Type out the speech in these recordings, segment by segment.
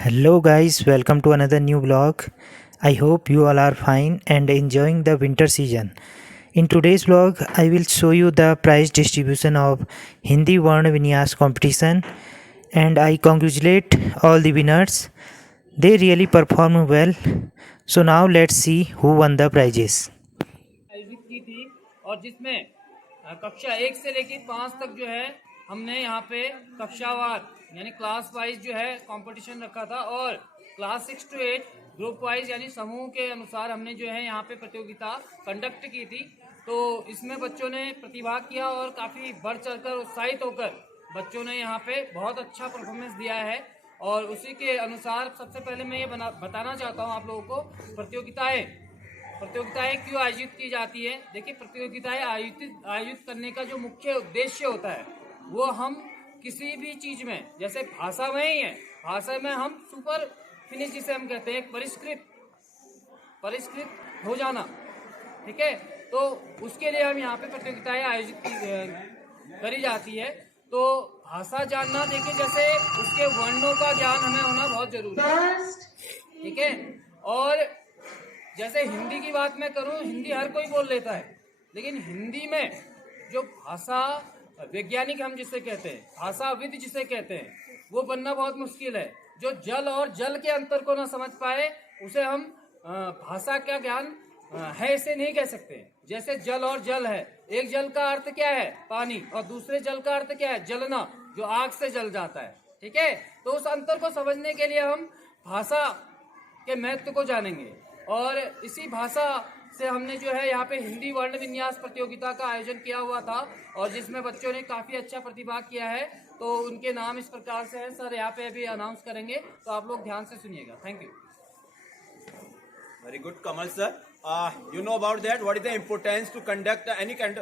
Hello guys, welcome to another new vlog. I hope you all are fine and enjoying the winter season. In today's vlog, I will show you the prize distribution of Hindi Varna Vinyas competition and I congratulate all the winners. They really performed well. So now let's see who won the prizes. आयोजित की थी और जिसमें कक्षा 1 से लेकर 5 तक जो है हमने यहाँ पे कक्षावार यानी क्लास वाइज जो है कंपटीशन रखा था और क्लास 6 to 8 ग्रुप वाइज यानी समूह के अनुसार हमने जो है यहाँ पे प्रतियोगिता कंडक्ट की थी। तो इसमें बच्चों ने प्रतिभाग किया और काफ़ी बढ़ चढ़कर उत्साहित होकर बच्चों ने यहाँ पे बहुत अच्छा परफॉर्मेंस दिया है। और उसी के अनुसार सबसे पहले मैं ये बताना चाहता हूँ आप लोगों को प्रतियोगिताएं क्यों आयोजित की जाती है। देखिए, प्रतियोगिताएं आयोजित करने का जो मुख्य उद्देश्य होता है वो हम किसी भी चीज में, जैसे भाषा में ही है, भाषा में हम सुपर फिनिश जिसे हम कहते हैं, परिष्कृत हो जाना, ठीक है। तो उसके लिए हम यहाँ पे प्रतियोगिताएं आयोजित करी जाती है। तो भाषा जानना, देखिए जैसे उसके वर्णों का ज्ञान हमें होना बहुत जरूरी है, ठीक है। और जैसे हिंदी की बात मैं करूं, हिंदी हर कोई बोल लेता है, लेकिन हिंदी में जो भाषा वैज्ञानिक हम जिसे कहते हैं, भाषाविद जिसे कहते हैं, वो बनना बहुत मुश्किल है। जो जल और जल के अंतर को ना समझ पाए उसे हम भाषा का ज्ञान है इसे नहीं कह सकते। जैसे जल और जल है, एक जल का अर्थ क्या है? पानी, और दूसरे जल का अर्थ क्या है? जलना, जो आग से जल जाता है, ठीक है। तो उस अंतर को समझने के लिए हम भाषा के महत्व को जानेंगे और इसी भाषा से हमने जो है यहाँ पे हिंदी वर्ण विन्यास प्रतियोगिता का आयोजन किया हुआ था और जिसमें बच्चों ने काफी अच्छा प्रतिभाग किया है। तो उनके नाम इस प्रकार से हैं, सर यहाँ पे अभी अनाउंस करेंगे, तो आप लोग ध्यान से सुनिएगा। Thank you. Very good, Kamal sir. You know about that. What is the importance to conduct any kind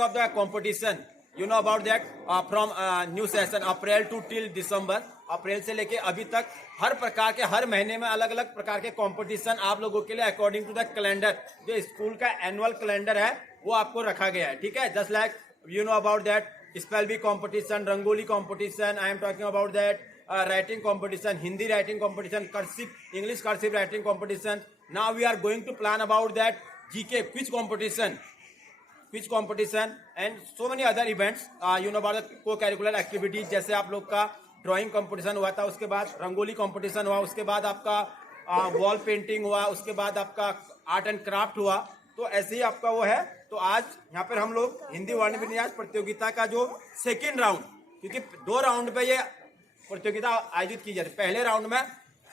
of the competition? You know about that from new session April to till December. अप्रैल से लेके अभी तक हर प्रकार के, हर महीने में अलग अलग प्रकार के कंपटीशन आप लोगों के लिए अकॉर्डिंग टू द कैलेंडर, जो स्कूल का एनुअल कैलेंडर है वो आपको रखा गया है, ठीक है। Just like you know about that spell bee competition, rangoli competition, I am talking about that writing competition, Hindi writing competition, cursive English cursive writing competition. Now we are going to plan about that GK quiz competition and so many other events. You know about the co curricular activities, जैसे आप लोग का drawing competition हुआ था, उसके बाद rangoli competition हुआ, उसके बाद आपका वॉल पेंटिंग हुआ, उसके बाद आपका आर्ट एंड क्राफ्ट हुआ। तो ऐसे ही आपका वो है। तो आज यहाँ पर हम लोग हिंदी वर्ण विन्यास प्रतियोगिता का जो सेकेंड राउंड, क्योंकि 2 राउंड पे ये प्रतियोगिता आयोजित की जाती है। पहले राउंड में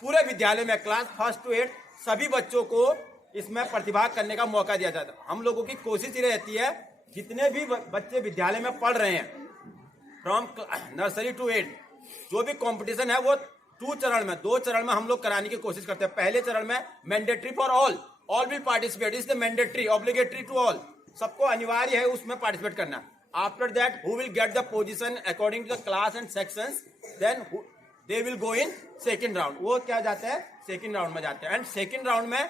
पूरे विद्यालय में क्लास 1 to 8 सभी बच्चों को इसमें प्रतिभाग करने का मौका दिया जाता है। हम लोगों की कोशिश ये रहती है, जितने भी बच्चे विद्यालय में पढ़ रहे हैं फ्रॉम नर्सरी टू 8, जो भी कंपटीशन है वो 2 चरण में हम लोग कराने की कोशिश करते हैं। पहले चरण में mandatory for all will participate, is the mandatory, obligatory to all, सबको अनिवार्य है उसमें पार्टिसिपेट करना। After that who will get the position according to the class and sections, then they will go in second round. वो क्या जाते हैं? Second round में जाते हैं। एंड सेकेंड राउंड में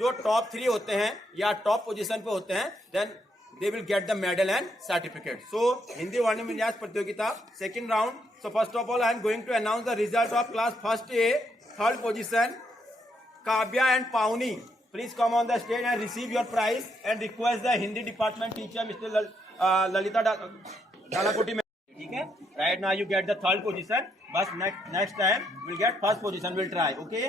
जो टॉप 3 होते हैं या टॉप पोजीशन पे होते हैं, then they will get the medal and certificate. So Hindi Varna Vinyas Pratyogita second round. So first of all I am going to announce the result of class first A, third position Kavya and Pauni. Please come on the stage and receive your prize and request the Hindi department teacher Mr. Lalita Dalakoti. ठीक है, right now you get the third position, but next time we'll get first position, we'll try. Okay,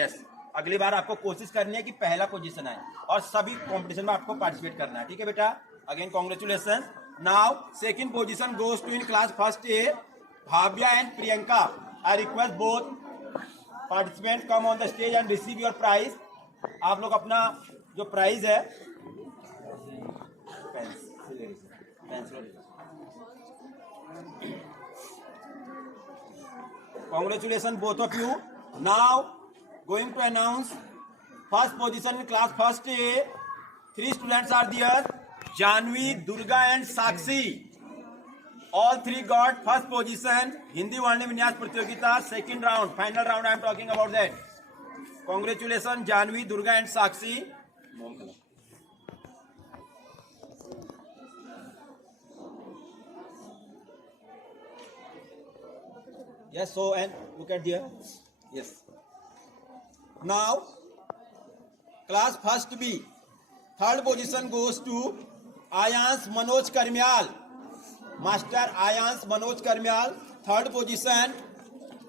yes. अगली बार आपको कोशिश करनी है कि पहला position आए और सभी कंपटीशन में आपको पार्टिसिपेट करना है, ठीक है बेटा। Again congratulation. Now second position goes to in class first A Bhavya and Priyanka. I request both participant come on the stage and receive your prize. आप लोग अपना जो प्राइज है congratulation both of you. Now going to announce first position in class first A. 3 students are there, Janvi, Durga and Sakshi. All 3 got first position. Hindi Varna Vinyas Pratyogita second round, final round I am talking about that. Congratulations Janvi, Durga and Sakshi. Yes, so and look at there. Yes. Now, class first B. Third position goes to Ayans Manoj Karmial. Master Ayans Manoj Karmial. Third position.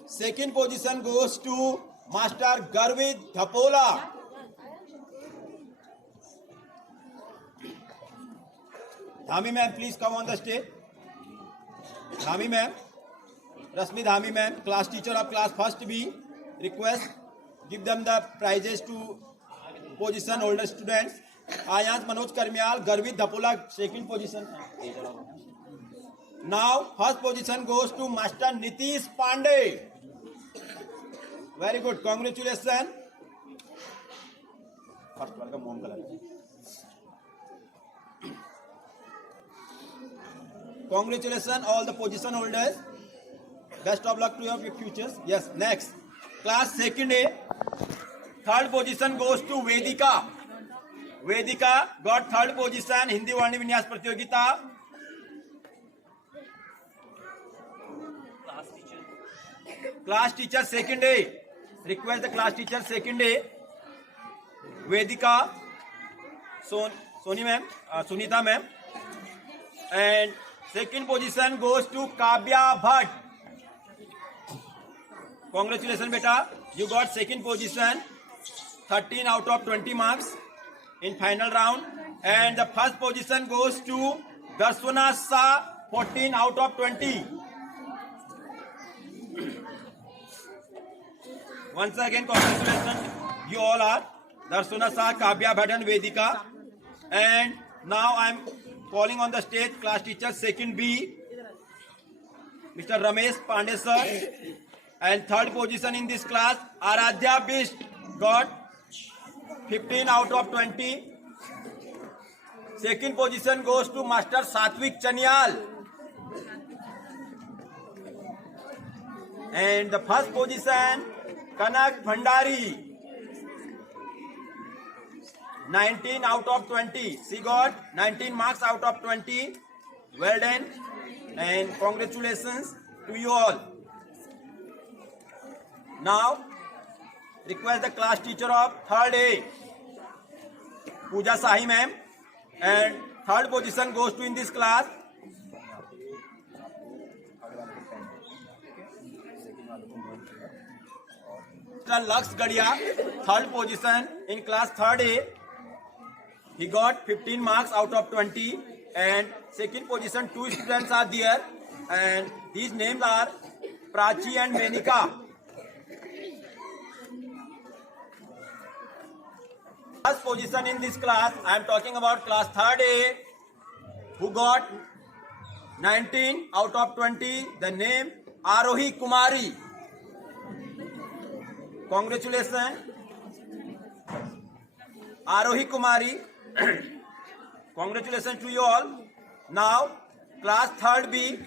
Second position goes to Master Garvid Dhapola. Dhami ma'am, please come on the stage. Dhami ma'am. Rasmi Dhami ma'am, class teacher of class first B. Request, give them the prizes to position holder students. Ayans Manoj Karmial, Garvid Dhapola, second position. Now, first position goes to Master Nitish Pandey. Very good, congratulations. First one, come on, color. Congratulations, all the position holders. Best of luck to your futures. Yes, next. Class second A. Third position goes to Vedika. Vedika got third position Hindi Varni Vinyas Pratyogita. Class teacher second A. Request the class teacher second A. Vedika. Soni ma'am, Sunita ma'am. And second position goes to Kavya Bhatt. Congratulations, beta. You got second position. 13 out of 20 marks in final round. And the first position goes to Darshana Shah. 14 out of 20. Once again, congratulations. You all are Darshana Shah, Kavya Bhatt and Vedika. And now I am calling on the stage class teacher second B, Mr. Ramesh Pandey sir. And third position in this class, Aradhya Bisht got 15 out of 20. Second position goes to Master Satvik Chanial. And the first position, Kanak Bhandari. 19 out of 20. She got 19 marks out of 20. Well done. And congratulations to you all. Now, request the class teacher of third A, Pooja Sahi ma'am. And third position goes to in this class Mr. Lux Gadia, third position in class third A. He got 15 marks out of 20. And second position, two students are there. And these names are Prachi and Menika. First position in this class, I am talking about class third A, who got 19 out of 20. The name Arohi Kumari. Congratulations, Arohi Kumari. Congratulations to you all. Now, class third B,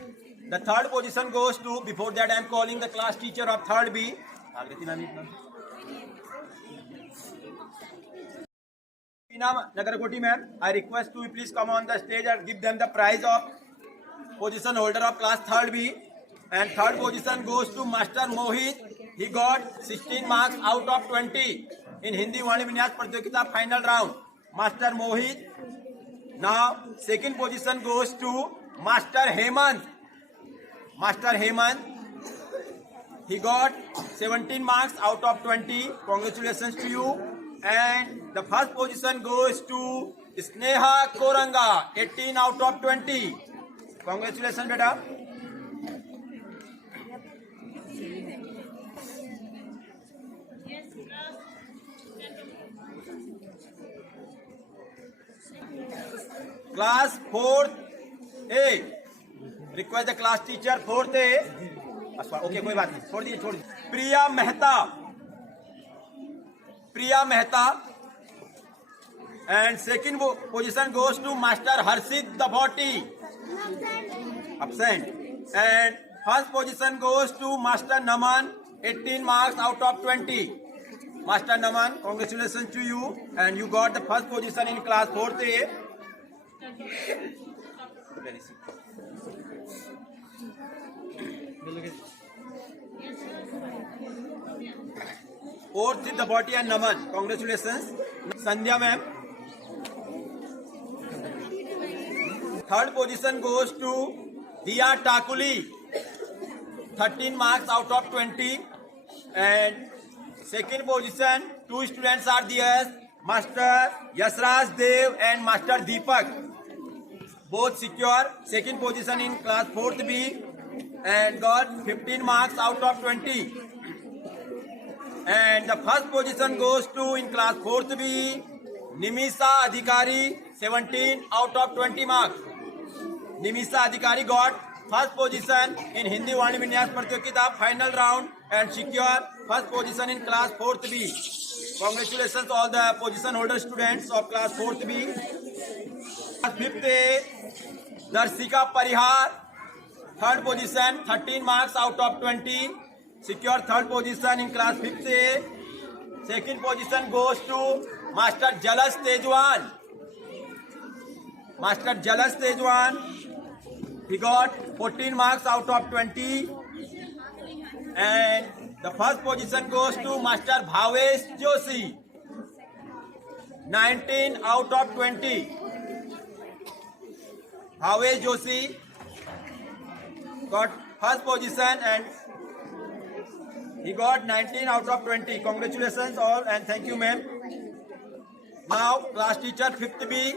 the third position goes to, before that I am calling the class teacher of third B. Nagarkoti ma'am, I request to please come on the stage and give them the prize of position holder of class third B. And third position goes to Master Mohit. He got 16 marks out of 20 in Hindi Varni Vinyas Pratyogita final round. Master Mohit. Now second position goes to Master Hemant. Master Hemant. He got 17 marks out of 20. Congratulations to you. And the first position goes to Sneha Koranga, 18 out of 20. Congratulations, beta. Class 4th A. Request the class teacher 4th A. Okay, कोई बात नहीं, छोड़ दीजिए. प्रिया Mehta. And second position goes to Master Harshit Daboti. Absent. And first position goes to Master Naman, 18 marks out of 20. Master Naman, congratulations to you. And you got the first position in class 4th A. Fourth is the body and Naman. Congratulations. Sandhya ma'am. Third position goes to Diya Takuli. 13 marks out of 20. And second position, two students are there. Master Yasraj Dev and Master Deepak. Both secure second position in class 4th B and got 15 marks out of 20. And the first position goes to in class 4th B, Nimisa Adhikari, 17 out of 20 marks. Nimisa Adhikari got first position in Hindi Vani Vinyas Pratyogita final round and secure first position in class 4th B. Congratulations all the position holder students of class 4th B. Class 5th A, Darshika Parihar, third position, 13 marks out of 20. Secure third position in class 5th A. Second position goes to Master Jalas Tejwan. Master Jalas Tejwan, he got 14 marks out of 20. And the first position goes to Master Bhavesh Joshi, 19 out of 20. Bhavesh Joshi got first position and he got 19 out of 20. Congratulations all and thank you ma'am. Now class teacher 5th B.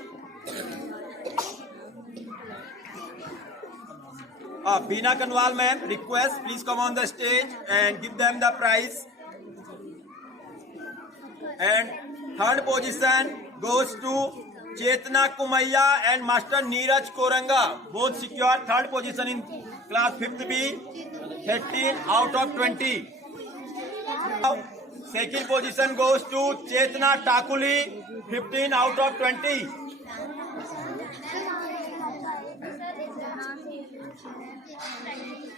Beena Kanwal ma'am, request please come on the stage and give them the prize. And third position goes to Chetna Kumaiya and Master Neeraj Koranga. Both secure third position in class 5th B, 13 out of 20. Now, second position goes to Chetna Takuli, 15 out of 20.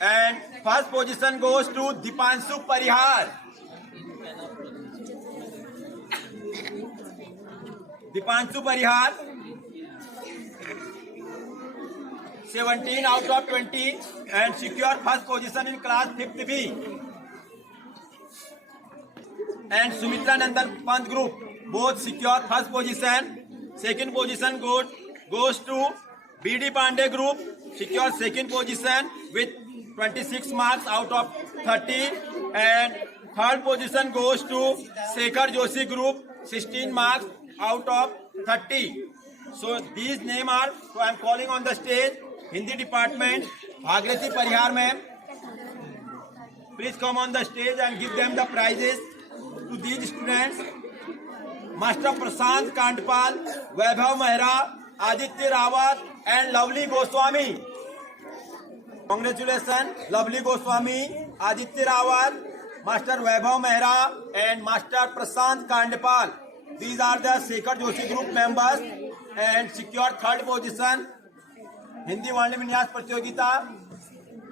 And first position goes to Dipanshu Parihar. Dipanshu Parihar, 17 out of 20 and secure first position in class 5th B. And Sumitra Nandan Pant group, both secure first position. Second position goes to BD Pandey group, secure second position with 26 marks out of 30. And third position goes to Shekhar Joshi group, 16 marks out of 30. So these names are, so I am calling on the stage, Hindi department, Bhagirathi Parihar ma'am. Please come on the stage and give them the prizes to these students. Master Prashant Kandpal, Vaibhav Mehra, Aditya Rawat and Lovely Goswami. Congratulations, Lovely Goswami, Aditya Rawat, Master Vaibhav Mehra and Master Prashant Kandpal. These are the Shekhar Joshi group members and secure third position Hindi Vani Vinyas Pratyogita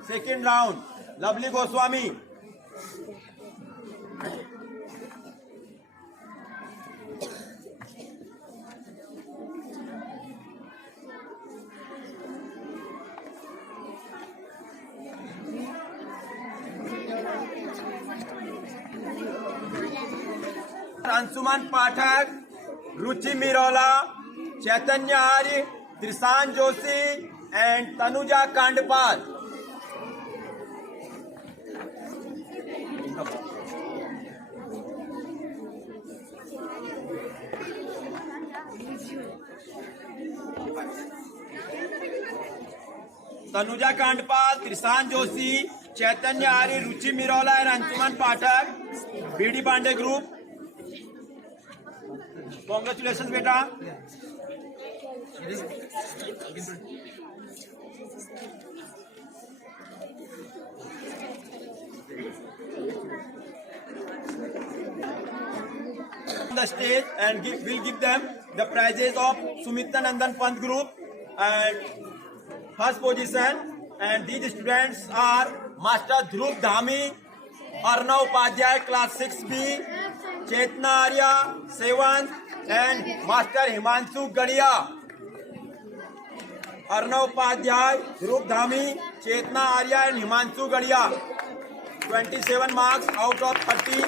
second round. Lovely Goswami. Ansuman Pathak, Ruchi Mirola, Chaitanya Hari, Trisan Joshi and Tanuja Kandpal. Tanuja Kandpal, Trisan Joshi, Chaitanya Hari, Ruchi Mirola and Ansuman Pathak, BD Pandey group. Congratulations, beta. On the stage and we'll give them the prizes of Sumitra Nandan Pant group and first position. And these students are Master Dhruv Dhami, Arnav Upadhyay, class 6B, Chetna Arya, 7th, and Master Himanshu Gadia. Arnav Upadhyay, Dhruv Dhami, Chetna Arya, and Himanshu Gadia. 27 marks out of 30.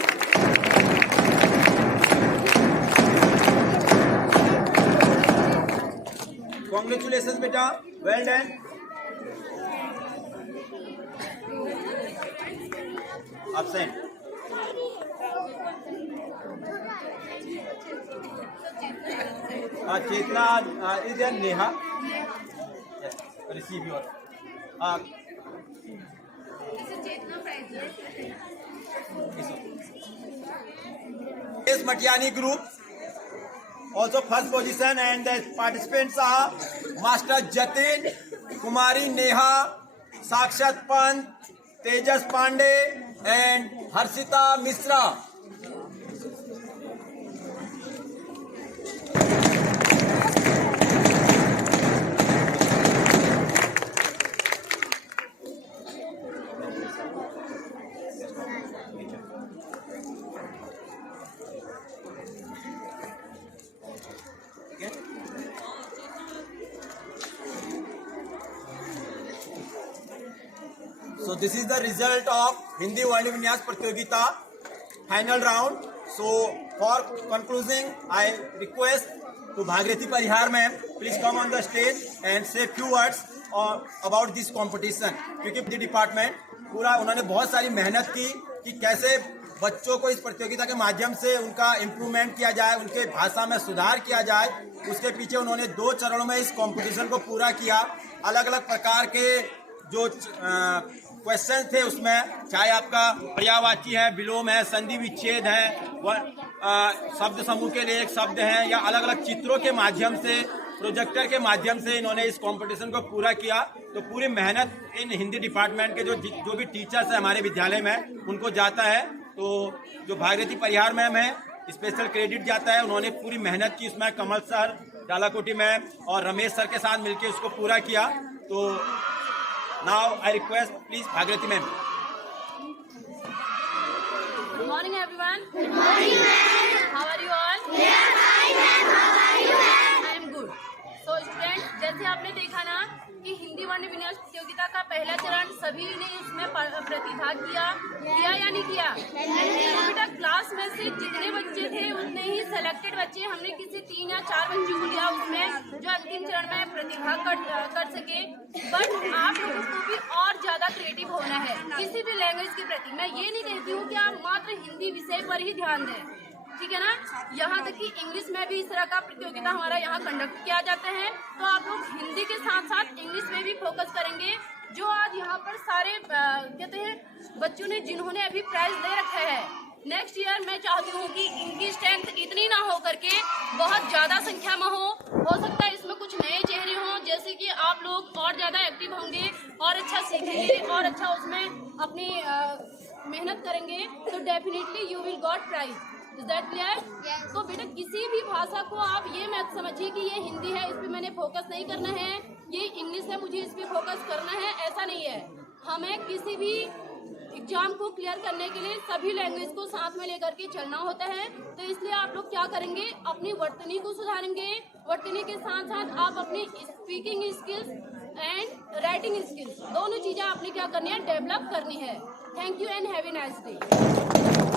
Congratulations beta, well done. Absent. Chetna is there. Neha. Yes. Receive your. Yes, Matiani group. Also first position, and the participants are Master Jatin, Kumari Neha, Sakshat Pant, Tejas Pandey, and Harshita Misra. So this is the result of Hindi Vani Vinyas Pratyogita final round. So for concluding, I request to Bhagirathi Parihar ma'am, please come on the stage and say few words about this competition. क्योंकि the department पूरा उन्होंने बहुत सारी मेहनत की कि कैसे बच्चों को इस प्रतियोगिता के माध्यम से उनका इम्प्रूवमेंट किया जाए, उनके भाषा में सुधार किया जाए। उसके पीछे उन्होंने 2 चरणों में इस कंपटीशन को पूरा किया। अलग अलग प्रकार के जो क्वेश्चन थे उसमें, चाहे आपका पर्यायवाची है, विलोम है, संधि विच्छेद है, शब्द समूह के लिए एक शब्द है, या अलग अलग चित्रों के माध्यम से, प्रोजेक्टर के माध्यम से इन्होंने इस कंपटीशन को पूरा किया। तो पूरी मेहनत इन हिंदी डिपार्टमेंट के जो भी टीचर्स हैं हमारे विद्यालय में, उनको जाता है। तो जो भागीरथी परिहार मैम है, स्पेशल क्रेडिट जाता है। उन्होंने पूरी मेहनत की, उसमें कमल सर, डालाकोटी मैम और रमेश सर के साथ मिलकर उसको पूरा किया। तो now I request please Bhagirathi ma'am. Good morning everyone. Good morning ma'am. How are you all? We are fine ma'am. How are you ma'am? I am good. So students, जैसे आपने देखा ना कि हिंदी वर्ण विन्यास प्रतियोगिता का पहला चरण सभी ने इसमें प्रतिभाग किया या नहीं किया? तो बेटा क्लास में से जितने बच्चे थे उतने ही सिलेक्टेड बच्चे, हमने किसी 3 या 4 बच्चों को लिया उसमें जो अंतिम चरण में प्रतिभाग कर सके। बट आप लोगों को भी और ज्यादा क्रिएटिव होना है किसी भी लैंग्वेज के प्रति। मैं ये नहीं कहती हूँ कि आप मात्र हिंदी विषय पर ही ध्यान दें, ठीक है ना। यहाँ तक कि इंग्लिश में भी इस तरह का प्रतियोगिता हमारा यहाँ कंडक्ट किया जाता है। तो आप लोग हिंदी के साथ साथ इंग्लिश में भी फोकस करेंगे। जो आज यहाँ पर सारे कहते हैं बच्चों ने जिन्होंने अभी प्राइज ले रखा है, नेक्स्ट ईयर मैं चाहती हूँ कि इनकी स्ट्रेंथ इतनी ना हो करके बहुत ज़्यादा संख्या में हो सकता है इसमें कुछ नए चेहरे हों, जैसे कि आप लोग और ज़्यादा एक्टिव होंगे और अच्छा सीखेंगे और अच्छा उसमें अपनी मेहनत करेंगे, तो definitely you will got prize. Is that clear? तो बेटा किसी भी भाषा को आप ये मत समझिए कि ये हिंदी है इस पे मैंने फोकस नहीं करना है, ये इंग्लिश है मुझे इस पे फोकस करना है, ऐसा नहीं है। हमें किसी भी एग्जाम को क्लियर करने के लिए सभी लैंग्वेज को साथ में लेकर के चलना होता है। तो इसलिए आप लोग क्या करेंगे, अपनी वर्तनी को सुधारेंगे। वर्तनी के साथ साथ आप अपनी speaking skills and writing skills दोनों चीजें आपने क्या करनी है, डेवलप करनी है। Thank you and have a nice day.